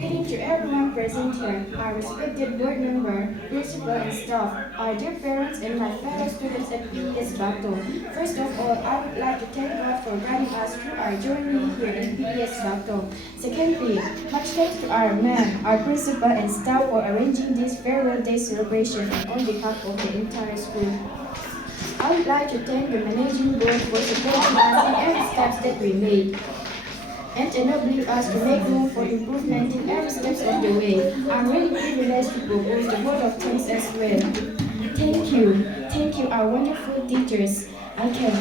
Greeting to everyone present here, our respected board member, principal and staff, our dear parents and my fellow students at PES Bato. First of all, I would like to thank God for guiding us through our journey here in PES Bato. Secondly, much thanks to our ma'am, our principal and staff for arranging this farewell day celebration on behalf of the entire school. I would like to thank the managing board for supporting us in every steps that we made and enabling us to make room for improvement in every step of the way. I'm really privileged to propose the word of thanks as well. Thank you, our wonderful teachers. I can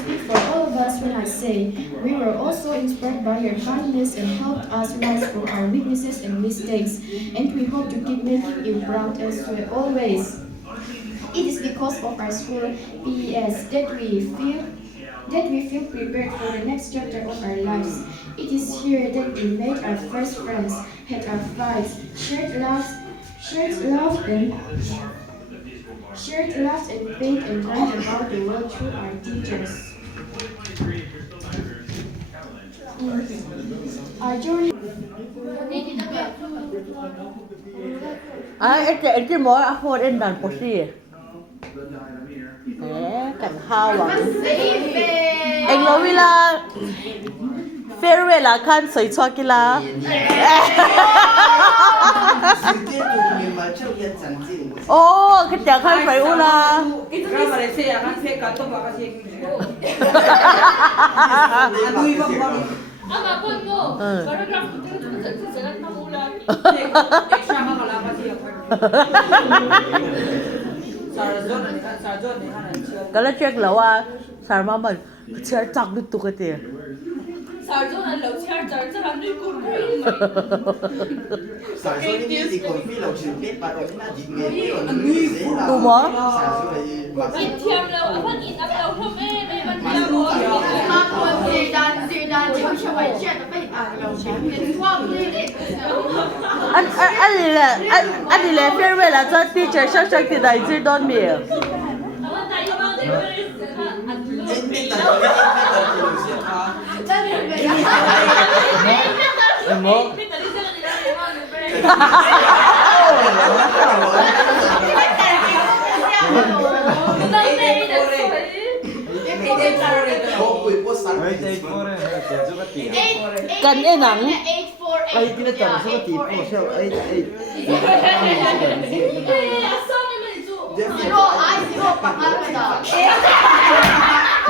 speak for all of us when I say we were also inspired by your kindness and helped us rise from our weaknesses and mistakes, and we hope to keep making you proud as well always. It is because of our school PES that we feel prepared for the next chapter of our lives. It is here that we made our first friends, had our fights, shared laughs and pain, and learned about the world through our teachers. Our journey. Ito mo ako rin dan po siya. Kan hawang. Anh lo vila farewell là kan soi chua kila. Oh, cái tiếng kan phải u la. Cái Malaysia kan phải cả tông cả gì. Ama pun mo. Paragraph itu sangat mamulan. Extra ka lang kasi ako. Sarjon ni hanan. Kalau check lawa sarma man check tak du tu kete. Sarjon ang law share jar jar ni kun kun. Sarjon ni di konfi law chimpe paro na jingge. Tu mo? Intiam law apan in up law thom me man tiam mo. Anh đi lên farewell là cho teacher sắc sắc thì đại chỉ đón mi. Awan tayo ba ni Cần em nắng. Ay, tinatawag sa tipo siya. Ay.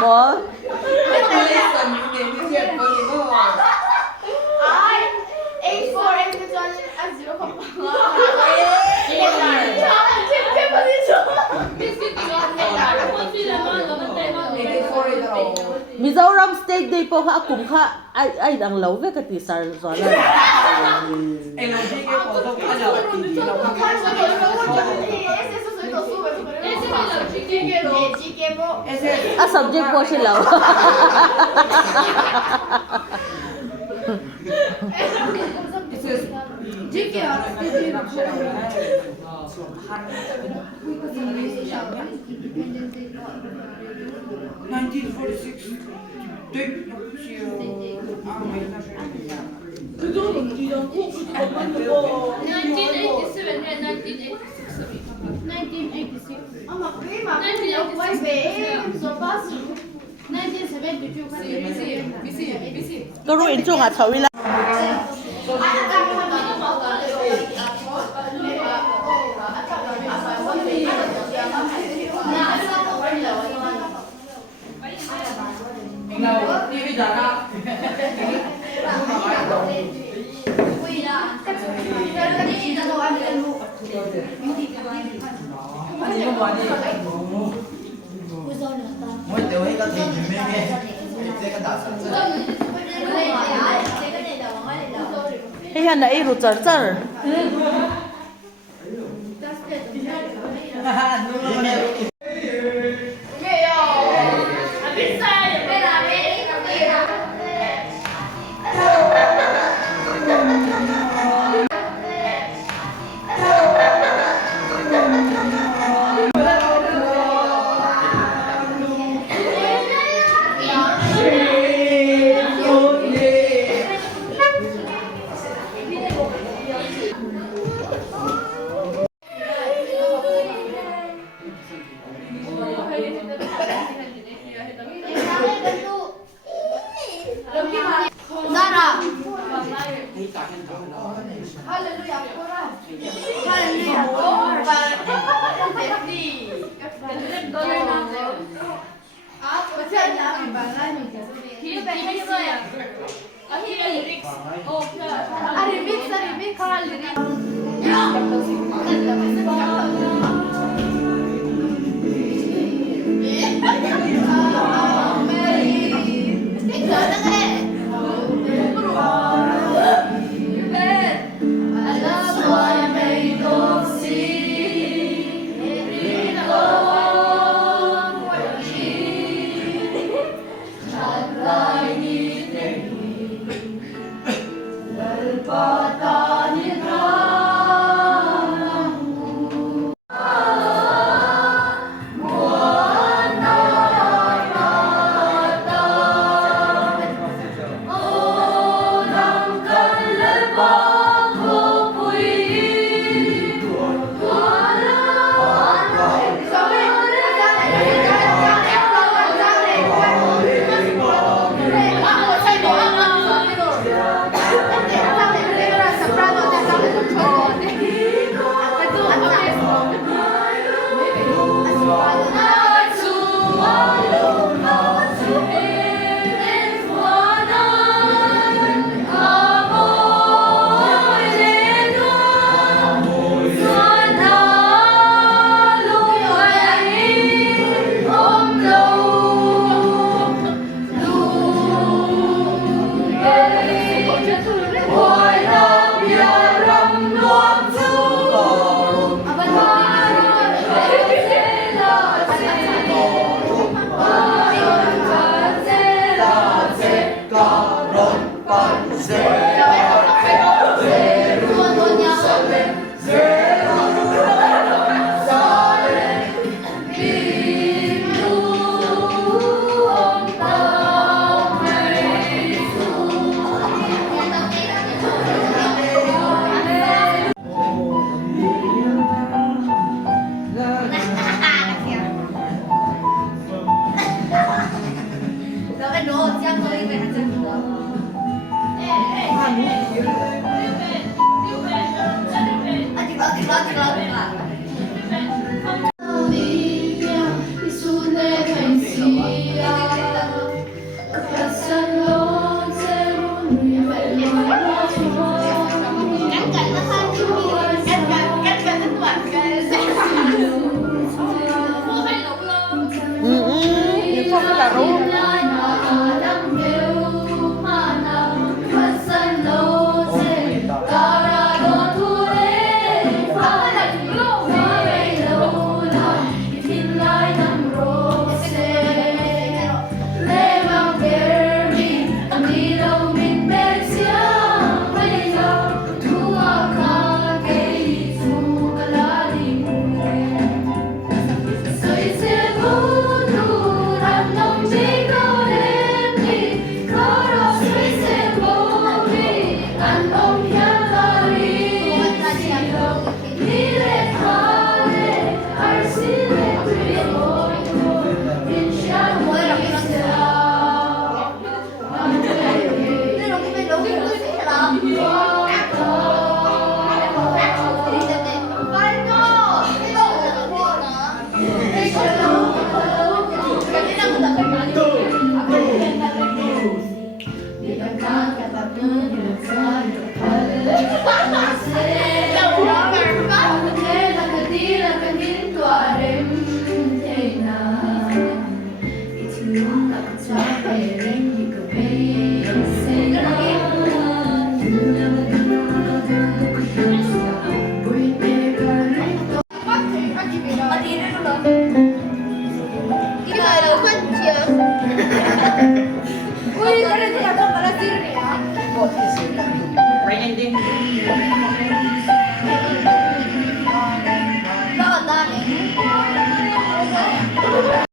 Mo? Mizoram State Day po ka akum ka ay ang law ka ti sar zona. Ay lang sige ko to Ah, subject po sila. Karo in chung at hawila. Hey, hana iru char char. Yung po laro. Bakit dami?